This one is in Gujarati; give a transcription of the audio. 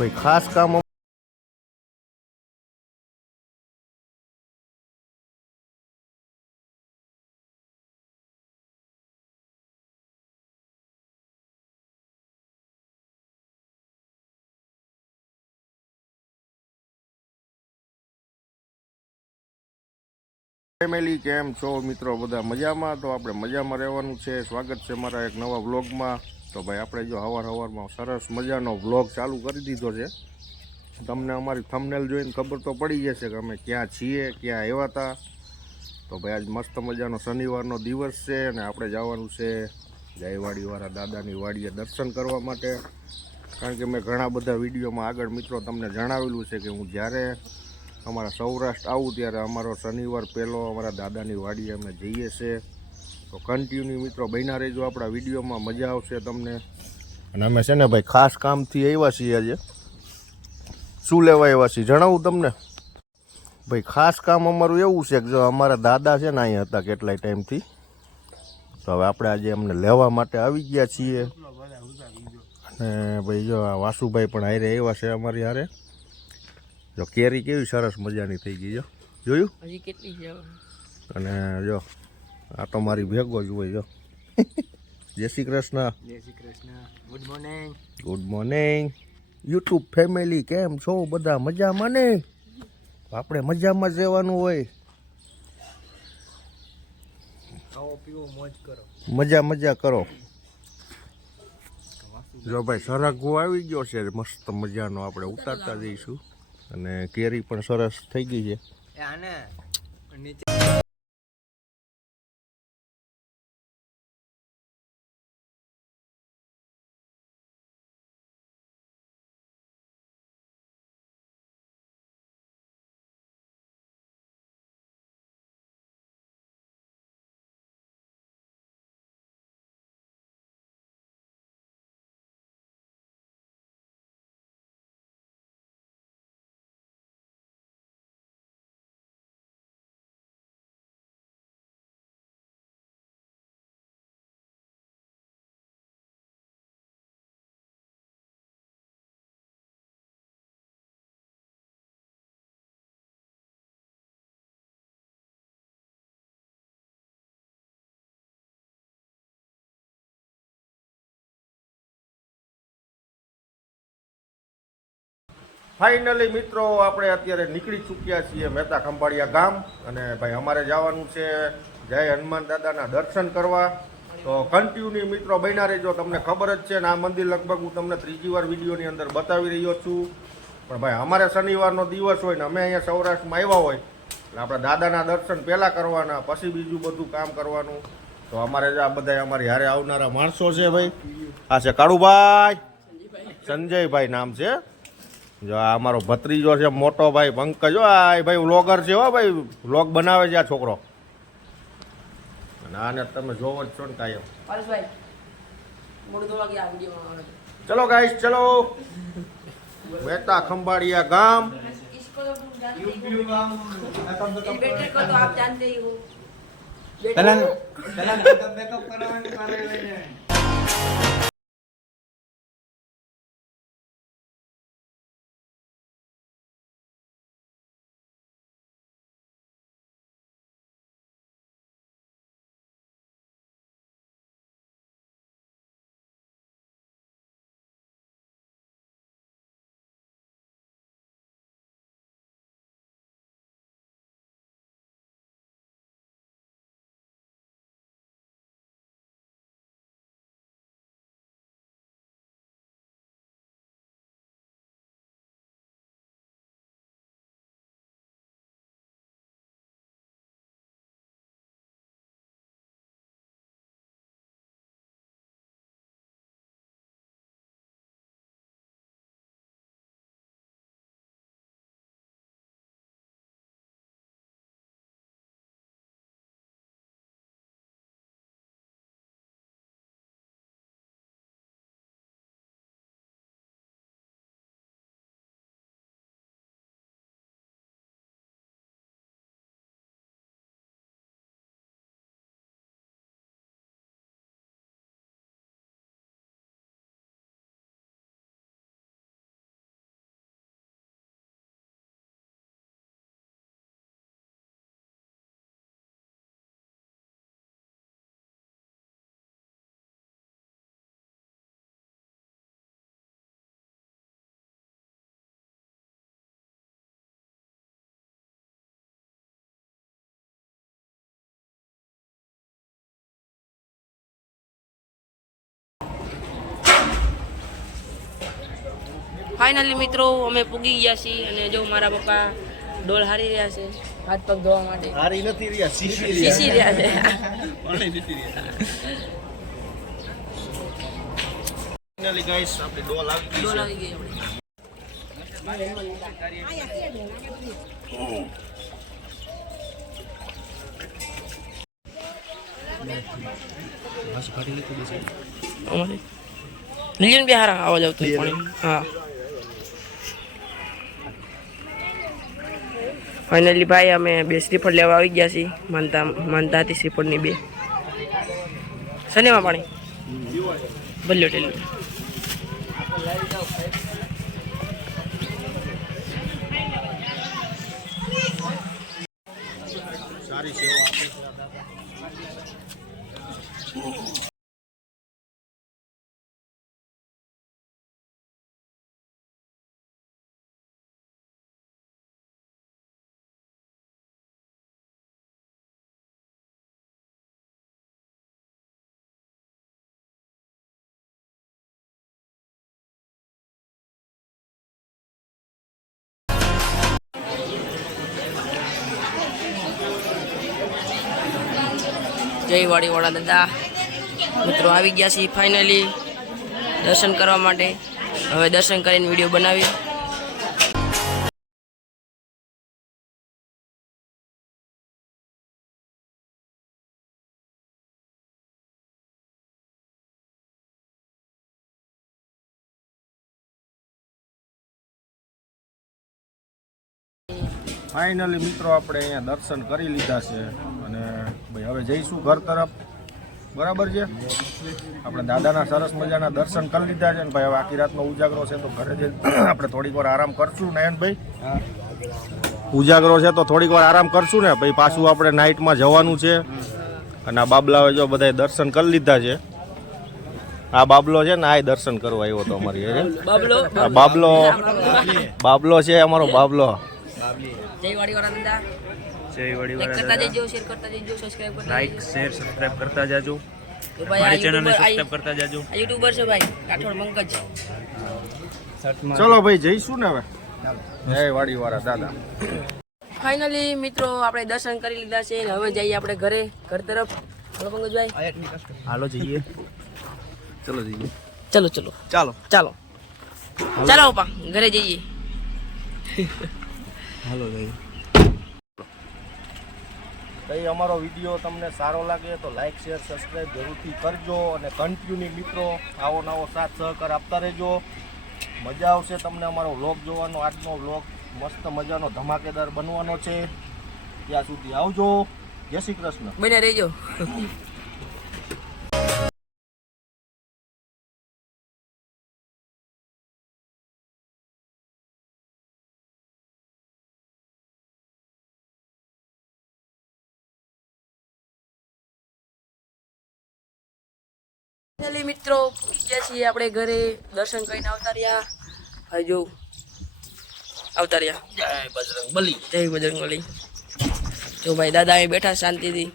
ભાઈ ખાસ કામ ફેમિલી કેમ છો મિત્રો? બધા મજામાં? તો આપણે મજામાં રહેવાનું છે. સ્વાગત છે મારા એક નવા વ્લોગમાં. તો ભાઈ આપણે જો સવારમાં સરસ મજાનો વ્લોગ ચાલુ કરી દીધો છે. તમને અમારી થંબનેલ જોઈને ખબર તો પડી જશે કે અમે ક્યાં છીએ, ક્યાં આવ્યા હતા. તો ભાઈ આજ મસ્ત મજાનો શનિવારનો દિવસ છે અને આપણે જવાનું છે જયવાડીવાળા દાદાની વાડીએ દર્શન કરવા માટે. કારણ કે મેં ઘણા બધા વિડીયોમાં આગળ મિત્રો તમને જણાવેલું છે કે હું જ્યારે અમારા સૌરાષ્ટ્ર આવું ત્યારે અમારો શનિવાર પહેલો અમારા દાદાની વાડીએ અમે જઈએ છીએ. તો કન્ટિન્યુ મિત્રો બન્યા રહેજો આપણા વિડીયોમાં, મજા આવશે તમને. અને અમે છે ને ભાઈ ખાસ કામથી આવ્યા છીએ. આજે શું લેવા આવ્યા છીએ જણાવું તમને? ભાઈ ખાસ કામ અમારું એવું છે કે જો અમારા દાદા છે ને અહીંયા હતા કેટલાય ટાઈમથી, તો હવે આપણે આજે અમને લેવા માટે આવી ગયા છીએ. અને ભાઈ જો આ વાસુભાઈ પણ હારે આવ્યા છે અમારી હારે. જો કેરી કેવી સરસ મજાની થઈ ગઈ, જો જોયું હજી કેટલી છે? અને જો આ તો મારી ભેગો જ હોય. જો જય શ્રી કૃષ્ણ. જય Shri Krishna. Good morning. Good morning YouTube family, કેમ છો બધા? મજામાં ને? આપણે મજામાં જ રહેવાનું હોય. ખાઓ પીવો મોજ કરો, મજા કરો. જો ભાઈ સરગવો આવી ગયો છે મસ્ત મજાનો, આપણે ઉતારતા જઈશું. અને કેરી પણ સરસ થઈ ગઈ છે. ફાઇનલી મિત્રો આપણે અત્યારે નીકળી ચૂક્યા છીએ મહેતા ખંભાળિયા ગામ. અને ભાઈ અમારે જવાનું છે જય હનુમાન દાદાના દર્શન કરવા. તો કન્ટિન્યુ મિત્રો બન્યા રહેજો. તમને ખબર જ છે ને આ મંદિર લગભગ હું તમને ત્રીજી વાર વિડીયોની અંદર બતાવી રહ્યો છું. પણ ભાઈ અમારે શનિવારનો દિવસ હોય ને અમે અહીંયા સૌરાષ્ટ્રમાં આવ્યા હોય એટલે આપણે દાદાના દર્શન પહેલાં કરવાના, પછી બીજું બધું કામ કરવાનું. તો અમારે આ બધા અમારી હારે આવનારા માણસો છે ભાઈ. આ છે કાળુભાઈ, સંજયભાઈ નામ છે. જો આ અમારો ભત્રીજો છે મોટો ભાઈ પંકજ. આ ભાઈ વ્લોગર છે હો ભાઈ, વ્લોગ બનાવે છે આ છોકરો. અને આને તમે જોવો જ છો ને કાયમ. ચલો ગાઈસ ચલો, મહેતા ખંભાળિયા ગામ. ફાઇનલી મિત્રો અમે પૂગી ગયા છીએ અને જો મારા પપ્પા ડોલ હારી રહ્યા છે હાથ પગ ધોવા માટે. હારી નથી રહ્યા, શીશી રહ્યા છે. પાણી નથી રહ્યા. ફાઇનલી ગાઈસ આપણે ડોલ આવી ગઈ ડોલ છે. આવી ગઈ આપણી. અમારે મિલિયન બી હારા આવાજ આવતો હોય પાણી. હા ફાઇનલી ભાઈ અમે 2 શ્રીફળ લેવા આવી ગયા છીએ. માનતા હતી શ્રીફળની 2. શનિમાં પાણી ભલ્યો ટેલ્યો. સારી સેવા આપે છે આ દાદા. જય વાડીવાળા દાદા મિત્રો આવી ગયા છીએ ફાઇનલી દર્શન કરવા માટે. હવે દર્શન કરીને વિડીયો બનાવીએ. ફાઇનલી મિત્રો આપણે અહીંયા દર્શન કરી લીધા છે અને ભાઈ હવે જઈશું ઘર તરફ. બરાબર છે, આપણે દાદાના સરસ મજાના દર્શન કરી લીધા છે ને ભાઈ હવે આખી રાતનો ઉજાગરો છે તો ઘરે જઈ આપણે થોડીક વાર આરામ કરશું. નયનભાઈ ઉજાગરો છે તો થોડીક વાર આરામ કરશું ને ભાઈ. પાછું આપણે નાઇટમાં જવાનું છે અને આ બાબલાએ જો બધાએ દર્શન કરી લીધા છે. આ બાબલો છે ને આ દર્શન કરવા આવ્યો તો અમારી બાબલો છે અમારો બાબલો. જય વાડીવાળા દાદા. જય લાઈક વડીવાળા કરતા દાદા. જજો, શેર કરતા જજો, સબસ્ક્રાઇબ કરતા લાઈક જજો. શેર સબસ્ક્રાઇબ કરતા જાજો. તો ભાઈ મારી ચેનલને આ સબસ્ક્રાઇબ કરતા જાજો. યુટ્યુબર છે ભાઈ રાઠોડ પંકજ. ચલો ભાઈ જઈશું ને હવે. જય વાડીવાળા દાદા. ફાઇનલી મિત્રો આપણે દર્શન કરી લીધા છે અને હવે જઈએ આપણે ઘર તરફ. હાલો પંકજભાઈ. હાલો જઈએ. ચલો જઈએ. ચલો ચલો ચાલો. ચાલો ચાલો પપ્પા ઘરે જઈએ. હાલો ભાઈ. ભાઈ અમારો વિડીયો તમને સારો લાગે તો લાઈક શેર સબસ્ક્રાઈબ જરૂરથી કરજો અને કન્ટિન્યુ મિત્રો આવો નવો સાથ સહકાર આપતા રહેજો. મજા આવશે તમને અમારો વ્લોગ જોવાનો. આજનો વ્લોગ મસ્ત મજાનો ધમાકેદાર બનવાનો છે. ત્યાં સુધી આવજો. જય શ્રી કૃષ્ણ. બને રહેજો. ફાઇનલી મિત્રો પહોંચી ગયા છીએ આપણે ઘરે. દર્શન કરીને આવતા રહ્યા. હવે જો આવતા રહ્યા. જય બજરંગ બલી. જય બજરંગબલી. જો ભાઈ દાદા અહીં બેઠા શાંતિથી.